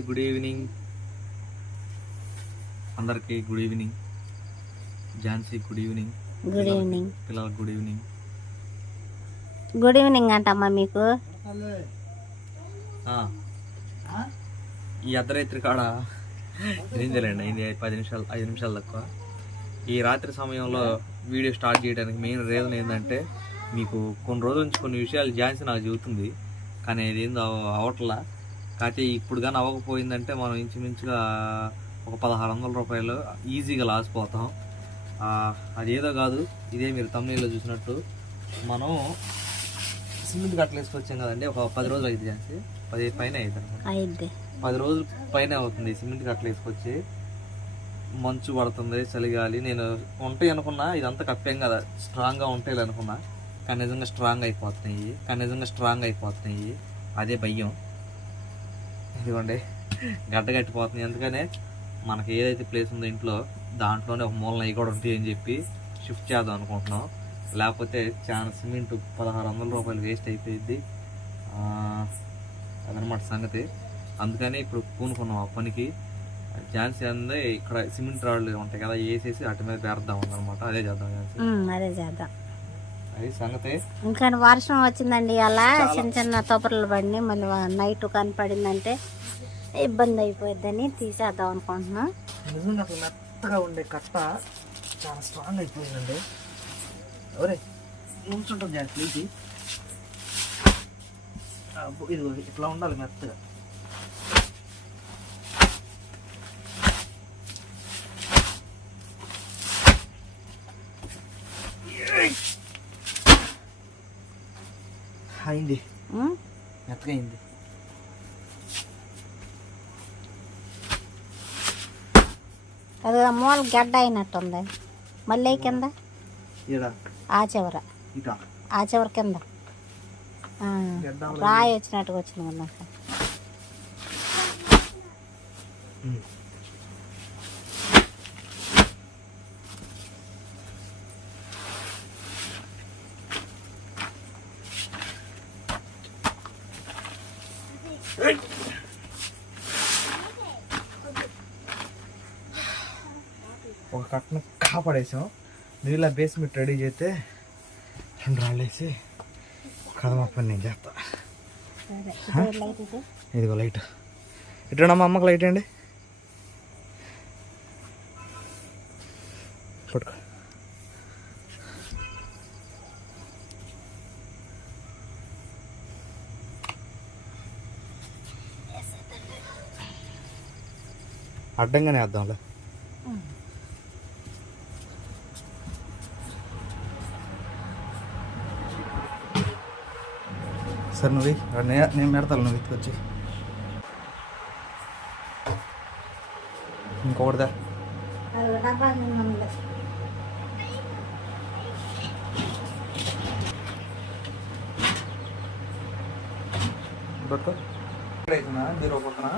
Good evening. అందరికీ good evening. Jhansi good evening. Good evening. పిల్లలకు good evening. Good evening అంటమ్మా మీకు. ఆ. ఈ అర్ధరాత్రి కాడ ఏందిలేండి అయింది పది నిమిషాలు ఐదు నిమిషాలు తక్కువ. ఈ రాత్రి సమయంలో వీడియో స్టార్ట్ చేయడానికి మెయిన్ రీజన్ ఏంటంటే మీకు కొన్ని రోజుల నుంచి కొన్ని విషయాలు ఝాన్సీ నాకు చెబుతుంది కానీ ఇది ఏందో అవట్లా. కాకపోతే ఇప్పుడు కానీ అవ్వకపోయిందంటే మనం ఇంచుమించుగా ఒక పదహారు వందల రూపాయలు ఈజీగా లాస్ పోతాం అదేదో కాదు ఇదే మీరు తమిళలో చూసినట్టు. మనం సిమెంట్ కట్టలు వేసుకొచ్చాం కదండి ఒక పది రోజులు అయింది ఝాన్సీ పది పైన అయిద్ది పది రోజుల పైన అవుతుంది సిమెంట్ కట్టలు వేసుకొచ్చి. మంచు పడుతుంది చలిగాలి. నేను ఉంటాయి అనుకున్నా ఇదంతా కప్పేం కదా? స్ట్రాంగ్గా ఉంటాయి అనుకున్నా. కానీ నిజంగా స్ట్రాంగ్ అయిపోతున్నాయి. కానీ నిజంగా స్ట్రాంగ్ అయిపోతున్నాయి. అదే భయం. ఇదిగోండి. గడ్డ కట్టిపోతుంది ఎందుకనే మనకి ఏదైతే ప్లేస్ ఉందో ఇంట్లో దాంట్లోనే ఒక మూలన అవి కూడా ఉంటాయి అని చెప్పి షిఫ్ట్ చేద్దాం అనుకుంటున్నాం. లేకపోతే చాలా సిమెంట్ పదహారు వందల రూపాయలు వేస్ట్ అయిపోయింది అదనమాట సంగతి. అందుకని ఇప్పుడు పూనుకున్నాం ఆ పనికి. ఛాన్స్ అందే ఇక్కడ సిమెంట్ రాళ్ళు ఉంటాయి కదా వేసేసి వాటి మీద పేరుద్దాం అనమాట అదే చేద్దాం అదే చేద్దాం. అది సంగతి? ఇంకా వర్షం వచ్చిందండి అలా చిన్న చిన్న తొపరలు పడి మళ్ళీ నైట్ కనపడిందంటే ఇబ్బంది అయిపోయిద్దని తీసేద్దాం అనుకుంటున్నాం. నిజంగా అసలు మెత్తగా ఉండే కట్ట చాలా స్ట్రాంగ్ అయిపోయిందండి. ఎవరే? నుంచుంటుంది ఝాన్సీ లేచి అబ్బో, ఇదిగో ఇట్లా ఉండాలి మెత్తగా. అయింది మెత్తగా అయింది అది మూల గడ్డ అయినట్టుంది మళ్ళీ కింద ఆ చివర ఆ చివర కింద రాయి వచ్చినట్టుగా వచ్చింది నాకు ఒక కట్టను కాపాడేసాం. నీళ్ళ బేస్మెంట్ రెడీ చేస్తే రెండు రాళ్ళు వేసి కదమ పని నేను చేస్తా. ఇదిగో లైట్ ఇట్లా మా అమ్మకి లైట్ అండి పట్టుకో. అడ్డంగానే వేద్దాంలే. ఒకసారి నువ్వు నేను పెడతాను నువ్వు ఎత్తుకొచ్చి ఇంకొకటిదా అది డబ్బా నిండా పక్కన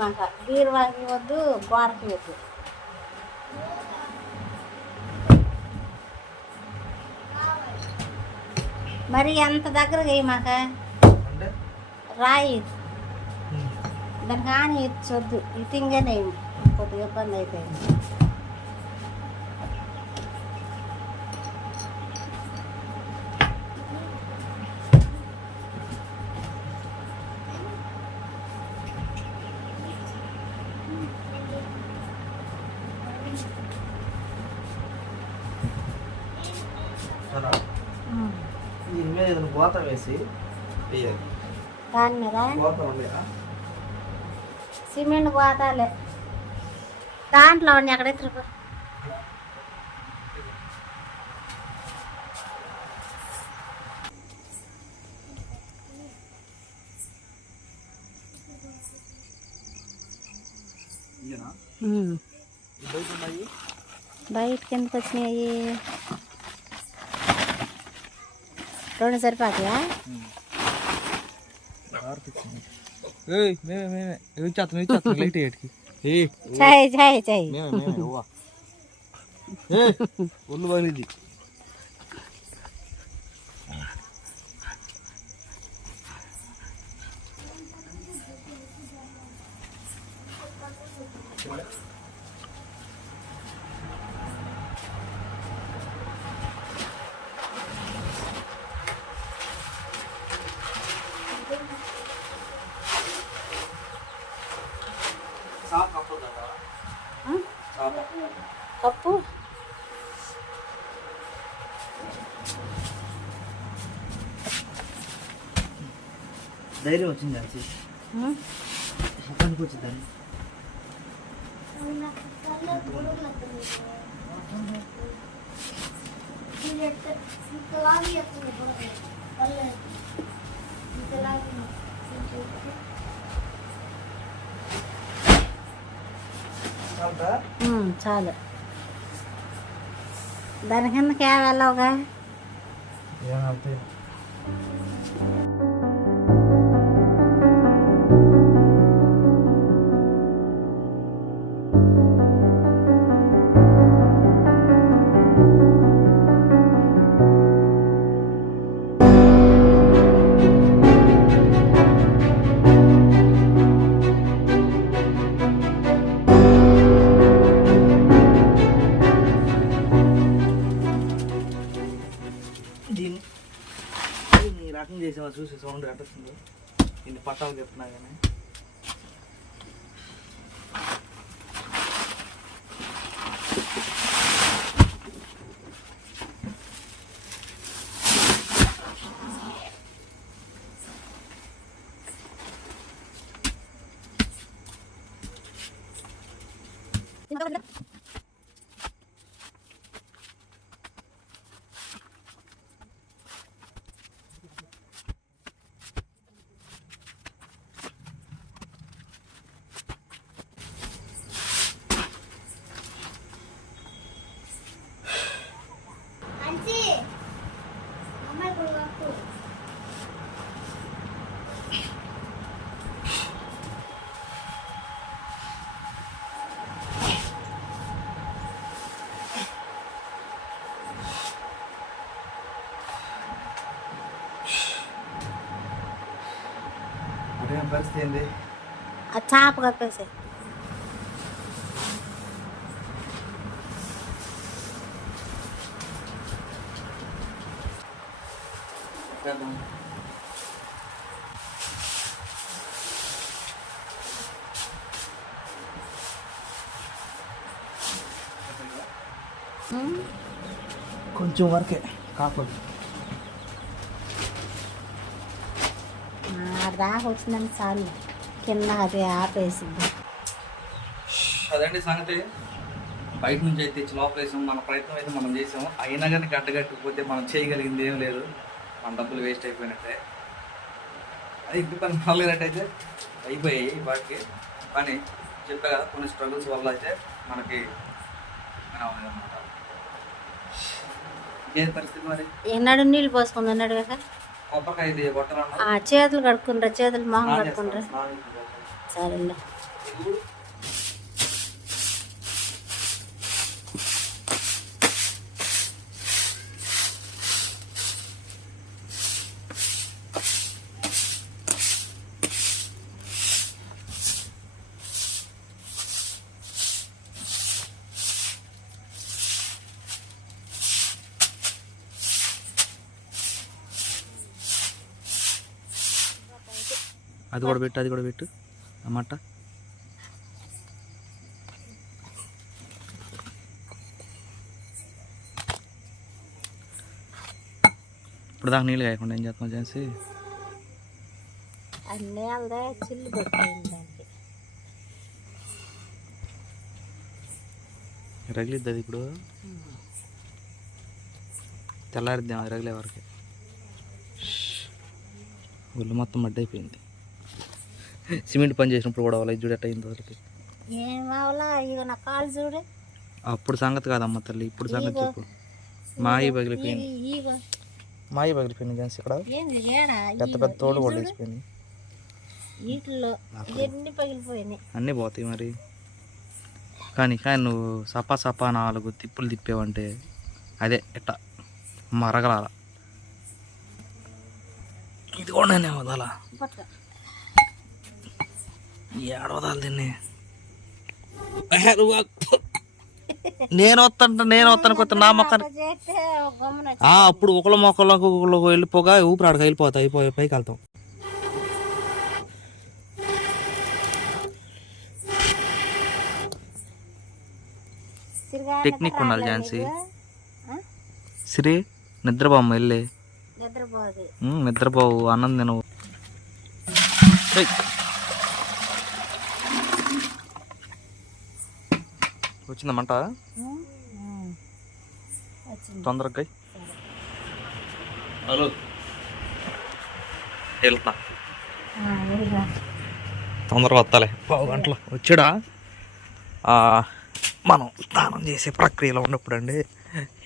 మాక బీరువాకి వద్దు గోడకి వద్దు. మరి ఎంత దగ్గర చేయమాక అంటే రాయి దానికి ఆని ఎచ్చొద్దు ఇటింగానే కొద్దిగా ఇబ్బంది అయిపోయింది సరే దీని మీద ఏదైనా గోత వేసి వేయాలి దాని మీద గోత ఉండేదా సిమెంట్ పోతాలే దాంట్లో ఉండి అక్కడ ఎత్తుకు ఇయ్యనా ఉమ్. ఈ బయట ఉన్నాయి బయటకి ఎందుకు వచ్చినాయి రెండు సరిపోతాయా ఏయ్ మేమే మేమే ఇచ్చేస్తాను ఇచ్చేస్తాను లైట్ ఏటికి ఏ చాయ్ చాయ్ చాయ్ మేమే మేమే ఓవా ఏ ఒళ్ళు పగిలింది ధైర్యం వచ్చింది ఝాన్సీ ఉం? పనికి వచ్చిందని ఉం, చాలు దాని కిందకి ఏ వెళ్ళవుగా ఏమవుతాయి పట్టాలు చెప్తున్నా కానీ అదే పరిస్థితి ఏంది ఆ చాప కప్పేసి ఉం? కొంచెం వరకే. కాకపోతే దాకా వచ్చిందని చాలు కింద అది ఆపేసింది. అదండి సంగతి. బయట నుంచి అయితే లోపల వేసాం మన ప్రయత్నం అయితే మనం చేసాం అయినా కానీ గడ్డగట్టుకుపోతే మనం చేయగలిగింది ఏం లేదు. మన డబ్బులు వేస్ట్ అయిపోయినట్టే. అది ఇంటి పని మొదలైనట్టయితే అయిపోయాయి వాటికి కానీ చెప్పా కదా కొన్ని స్ట్రగుల్స్ వల్ల అయితే మనకి ఏ పరిస్థితి మరి? ఎన్నడు నీళ్ళు పోసుకుంది? అన్నాడు కదా చేతులు కడుక్కుండ్రా చేతులు మొహం కడుక్కుండ్రా సరేలే. అది కూడా పెట్టు అది కూడా పెట్టు. అన్నమాట. ఇప్పుడు దాకా నీళ్ళు కాయకుండా ఏం చేస్తాం చేసి చిల్లు రగిలిద్ది అది ఇప్పుడు? తెల్లారిద్దాం అది రగిలే వరకు. ఒళ్ళు మొత్తం మడ్డైపోయింది. సిమెంట్ పని చేసినప్పుడు కూడా వాళ్ళ చూడు ఎట్ట అయింది చూడు. అప్పుడు సంగతి కాదమ్మ తల్లి ఇప్పుడు సంగతి చెప్పు. మాయి పగిలిపోయింది. మాయి పగిలిపోయింది జాన్స్ ఇక్కడ. పెద్ద పెద్ద తోడు కూడా వేసిపోయింది అన్నీ పోతాయి మరి. కానీ కానీ నువ్వు సపా సపా నాలుగు తిప్పులు తిప్పేవంటే అదే ఎట్ట? మరగలాల ఇది కూడా నేనే వదాలా ఏడవదాలి దీన్ని నేను వస్తాంట నేను వస్తాను కొత్త నా మొక్కని. ఆ, అప్పుడు ఒకళ్ళ మొక్కలకు ఒకళ్ళకు వెళ్ళిపోగా ఊపిరాడికి వెళ్ళిపోతాయి అయిపోయి పైకి వెళ్తాం. టెక్నిక్ ఉండాలి ఝాన్సీ? సిరి నిద్రపోమ్మ వెళ్ళి. నిద్రపోవు అన్నం తినవు వచ్చిందమ్మంట? వచ్చింది తొందరగా. హలో. వెళ్తా. తొందరగా వస్తాలే పావు గంటలో. వచ్చాడా? ఆ, మనం స్నానం చేసే ప్రక్రియలో ఉన్నప్పుడు అండి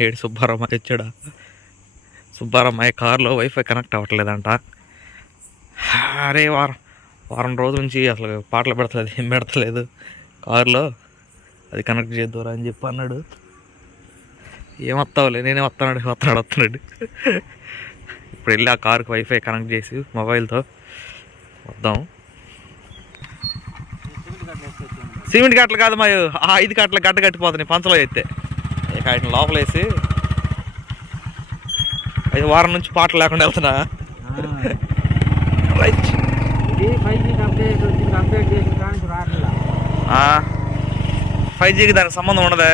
ఏడు సుబ్బారావు వచ్చాడా? సుబ్బారావు కారులో వైఫై కనెక్ట్ అవ్వట్లేదంట. అరే వారం వారం రోజుల నుంచి అసలు పాటలు పెడతలేదు ఏం పెడతలేదు. కారులో అది కనెక్ట్ చేద్దారా అని చెప్పి అన్నాడు. ఏం వస్తావులే నేనే వస్తున్నాడు వస్తున్నాడు వస్తున్నాడు ఇప్పుడు వెళ్ళి ఆ కారుకి వైఫై కనెక్ట్ చేసి మొబైల్తో వద్దాం. సిమెంట్ కట్టలు కాదు మా ఆ ఐదు కట్టలు గడ్డ కట్టిపోతున్నాయి పంచలో అయితే ఇక వాటిని లోపలేసి ఐదు వారం నుంచి పాటలు లేకుండా వెళ్తున్నా. రైట్ ஃபைவ் ஜிக்கு தானே சம்மந்தம் உனது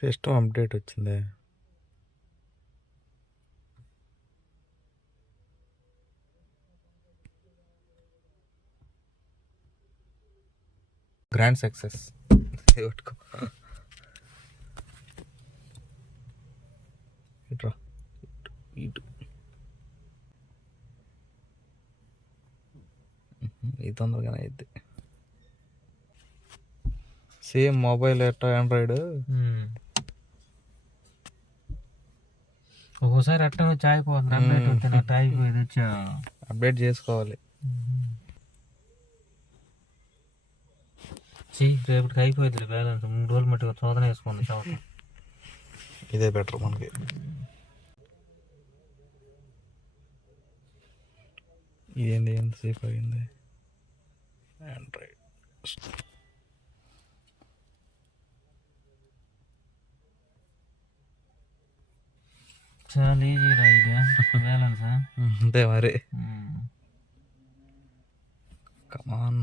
సిస్టమ్ అప్డేట్ వచ్చిందే. గ్రాండ్ సక్సెస్ ఈ ఇట్రా ఇటు ఇది తొందరగానే అయితే సేమ్ మొబైల్ ఎట్టా ఆండ్రాయిడ్ ఒక్కోసారి అట్ట వచ్చి ఆగిపోతుంది. అప్డేట్ వస్తే అప్డేట్ చేసుకోవాలి. చెయ్యి రేపటికి అయిపోయింది బ్యాలెన్స్. మూడు రోజులు మట్టుకు శోధన వేసుకోండి చవట. ఇదే బెటర్ మనకి. ఇదేంది? ఎంతసేపు అయింది? ఆండ్రాయిడ్ చాలా బ్యాలెన్స్ అంతే మరి. కమాన్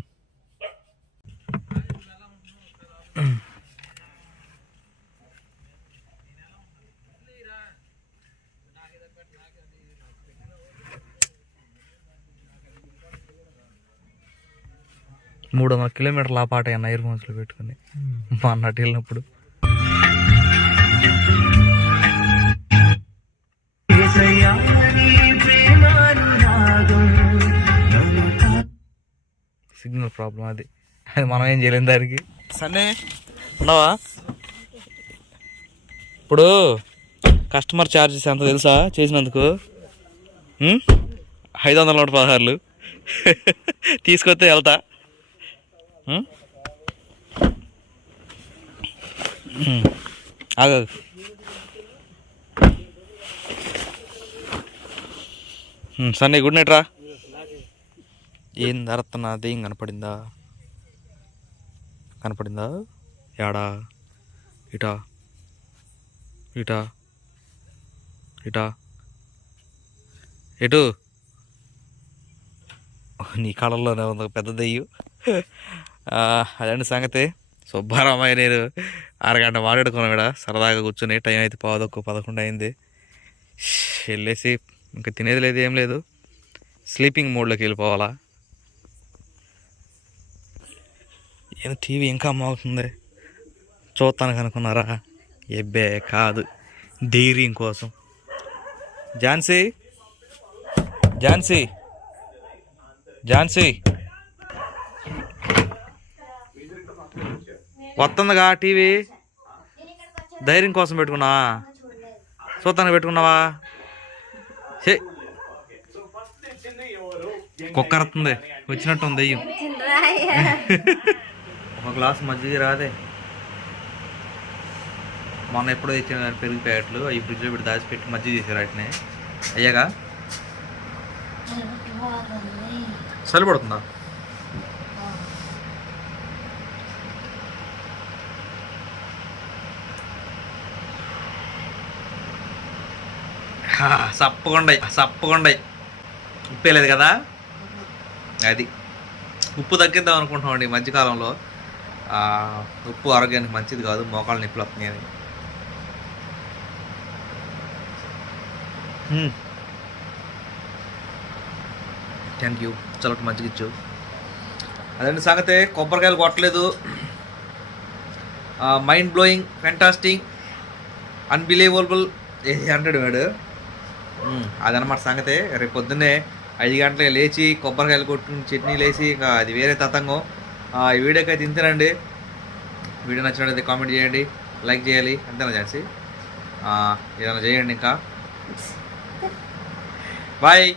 మూడు వందల కిలోమీటర్ల ఆ పాట అన్న ఇయర్ ఫోన్స్లో పెట్టుకుని మా అన్నట్టు వెళ్ళినప్పుడు. ప్రాబ్లం అది. అది మనం ఏం చేయలేం దానికి. సన్నే ఉన్నావా? ఇప్పుడు కస్టమర్ ఛార్జెస్ ఎంత తెలుసా చేసినందుకు? ఐదు వందల నూట పదహారులు. తీసుకొస్తే వెళ్తా. ఆగదు సన్నీ గుడ్ నైట్ రా. ఏం అర్థన దెయ్యం కనపడిందా? కనపడిందా? యాడా? ఇటా? ఇటా? ఇటా? ఎటు? నీ కళల్లోనే ఉంది ఒక పెద్ద దెయ్యం. అదండి సంగతి. సుబ్బారామయ్య నేను అరగంట మాట్లాడుకున్నాం ఇక్కడ. సరదాగా కూర్చుని టైం అయితే పావుదొక్కు పదకొండు అయింది. వెళ్ళేసి ఇంకా తినేది లేదు ఏం లేదు. స్లీపింగ్ మోడ్లోకి వెళ్ళిపోవాలా ఏదో టీవీ ఇంకా మోగుతుంది. చూస్తానికి అనుకున్నారా? ఎబ్బే కాదు. ధైర్యం కోసం. ఝాన్సీ? ఝాన్సీ? ఝాన్సీ? వస్తుందిగా టీవీ. ధైర్యం కోసం పెట్టుకున్నావా చూస్తానికి పెట్టుకున్నావా? చే కుక్కర్ వస్తుంది వచ్చినట్టు ఉంది దెయ్యం ఒక గ్లాస్ మజ్జిగ రాదే. మొన్న ఎప్పుడో తెచ్చిన దాని పెరుగు ప్యాకెట్లు అవి ఫ్రిడ్జ్లో పెట్టి దాచిపెట్టి మజ్జిగ చేసారు వాటిని. అయ్యాగా? సరిపడుతుందా హా, సప్పగుండయి సప్పగుండయి. ఉప్పేలేదు కదా? అది. ఉప్పు తగ్గిద్దాం అనుకుంటున్నామండి మధ్యకాలంలో. ఉప్పు ఆరోగ్యానికి మంచిది కాదు మోకాళ్ళ నొప్పులు వస్తున్నాయి అని. థ్యాంక్ యూ చల్లటి మంచిగా ఇచ్చు అదండి సంగతే కొబ్బరికాయలు కొట్టలేదు. మైండ్ బ్లోయింగ్ ఫ్యాంటాస్టింగ్ అన్బిలీవబుల్ ఏది అంటాడు వాడు. అదనమాట సంగతే. రేపు పొద్దున్నే ఐదు గంటలకి లేచి కొబ్బరికాయలు కొట్టుకుని చట్నీ లేచి ఇంకా అది వేరే తతంగం. ఈ వీడియోకి అయితే ఇంతేనండి వీడియో నచ్చినట్లయితే కామెంట్ చేయండి లైక్ చేయాలి అంతేనా చేసి ఏదైనా చేయండి ఇంకా. బాయ్.